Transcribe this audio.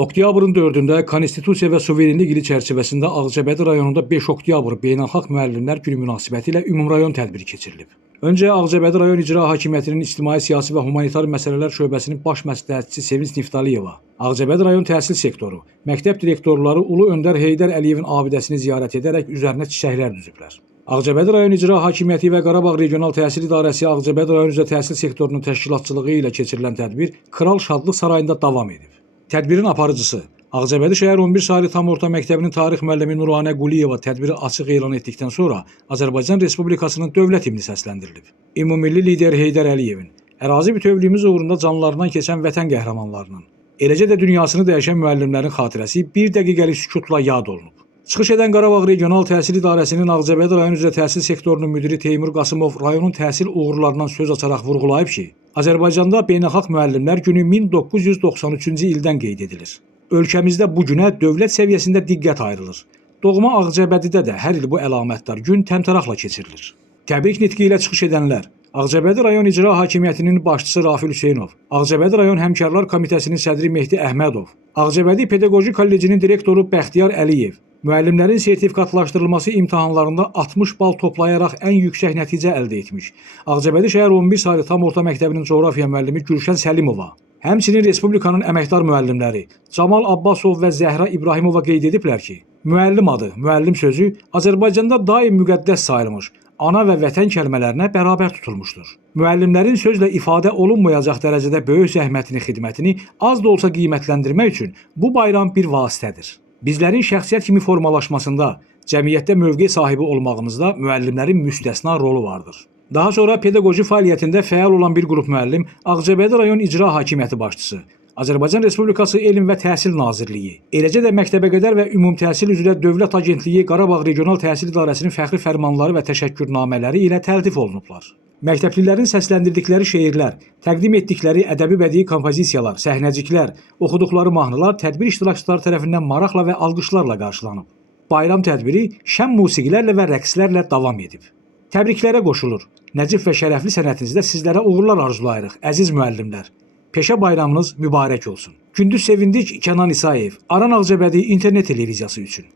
Oktyabrın 4-də Konstitusiya və Suverenlik ili çərçivəsində Ağcabədi rayonunda 5 oktyabr Beynəlxalq Müəllimlər Günü münasibətilə ümumrayon tədbiri keçirilib. Öncə Ağcabədi rayon İcra Hakimiyyətinin İctimai Siyasi və Humanitar Məsələlər şöbəsinin baş məsləhətçisi Sevinç Niftaliyeva, Ağcabədi rayon təhsil sektoru, məktəb direktorları Ulu Öndər Heydər Əliyevin abidəsini ziyarət edərək üzərinə çiçəklər düzüblər. Ağcabədi rayon İcra Hakimiyyəti və Qarabağ Regional Təhsil İdarəsi Ağcabədi rayon üzrə təhsil sektorunun təşkilatçılığı ilə keçirilən tədbir Kral Şadlıq Sarayında davam edib. Tədbirin aparıcısı Ağcabədi şəhər 11 saylı tam orta məktəbinin tarix müəllimi Nuranə Quliyeva tədbiri açıq elan etdikdən sonra Azərbaycan Respublikasının dövlət himni səsləndirilib. Ümummilli lider Heydər Əliyevin ərazi bütövlüyümüz uğrunda canlarından keçən vətən qəhrəmanlarının, eləcə də dünyasını dəyişən müəllimlərin xatirəsi bir dəqiqəlik sükutla yad olunub. Çıxış edən Qarabağ Regional Təhsil İdarəsinin Ağcabədi rayon üzrə təhsil sektorunun müdiri Teymur Qasımov rayonun təhsil uğurlarından söz açaraq vurğulayıb ki, Azərbaycanda Beynəlxalq Müəllimlər Günü 1993-cü ildən qeyd edilir. Ölkəmizdə bu günə dövlət səviyyəsində diqqət ayrılır. Doğma Ağcabədidə də hər il bu əlamətdar gün təmtəraqla keçirilir. Təbrik nitqi ilə çıxış edənlər Ağcabədi rayon İcra Hakimiyyətinin başçısı Rafil Hüseynov, Ağcabədi rayon Həmkarlar Komitəsinin sədri Mehdi Əhmədov, Ağcabədi Pedaqoji Kollecinin direktoru Bəxtiyar Əliyev, müəllimlərin sertifikatlaşdırılması imtahanlarında 60 bal toplayaraq ən yüksək nəticə əldə etmiş Ağcabədi şəhər 11 saylı tam orta məktəbinin coğrafiya müəllimi Gülşən Səlimova, həmçinin Respublikanın əməkdar müəllimləri Camal Abbasov və Zəhra İbrahimova qeyd ediblər ki, müəllim adı, müəllim sözü Azərbaycanda daim müqəddəs sayılmış, ana və vətən kəlmələrinə bərabər tutulmuşdur. Müəllimlərin sözlə ifadə olunmayacaq dərəcədə böyük zəhmətini, xidmətini az da olsa qiymətləndirmək üçün bu bayram bir vasitədir. Bizlərin şəxsiyyət kimi formalaşmasında, cəmiyyətdə mövqe sahibi olmağımızda müəllimlərin müstəsna rolu vardır. Daha sonra pedaqoji fəaliyyətində fəal olan bir qrup müəllim Ağcabədi rayon İcra Hakimiyyəti başçısı, Azərbaycan Respublikası Elm və Təhsil Nazirliyi, eləcə də məktəbəqədər və ümum təhsil üzrə Dövlət Agentliyi Qarabağ Regional Təhsil İdarəsinin fəxri fərmanları və təşəkkürnamələri ilə təltif olunublar. Məktəblilərin səsləndirdikləri şeirlər, təqdim etdikləri ədəbi-bədii kompozisiyalar, səhnəciklər, oxuduqları mahnılar tədbir iştirakçıları tərəfindən maraqla və alqışlarla qarşılanıb. Bayram tədbiri şən musiqilərlə və rəqslərlə davam edib. Təbriklərə qoşulur. Nəcib və şərəfli sənətinizdə sizlərə uğurlar arzulayırıq, əziz müəllimlər. Peşə bayramınız mübarək olsun. Gündüz sevindik Kənan İsayev, Aran Ağcabədi internet televiziyası üçün.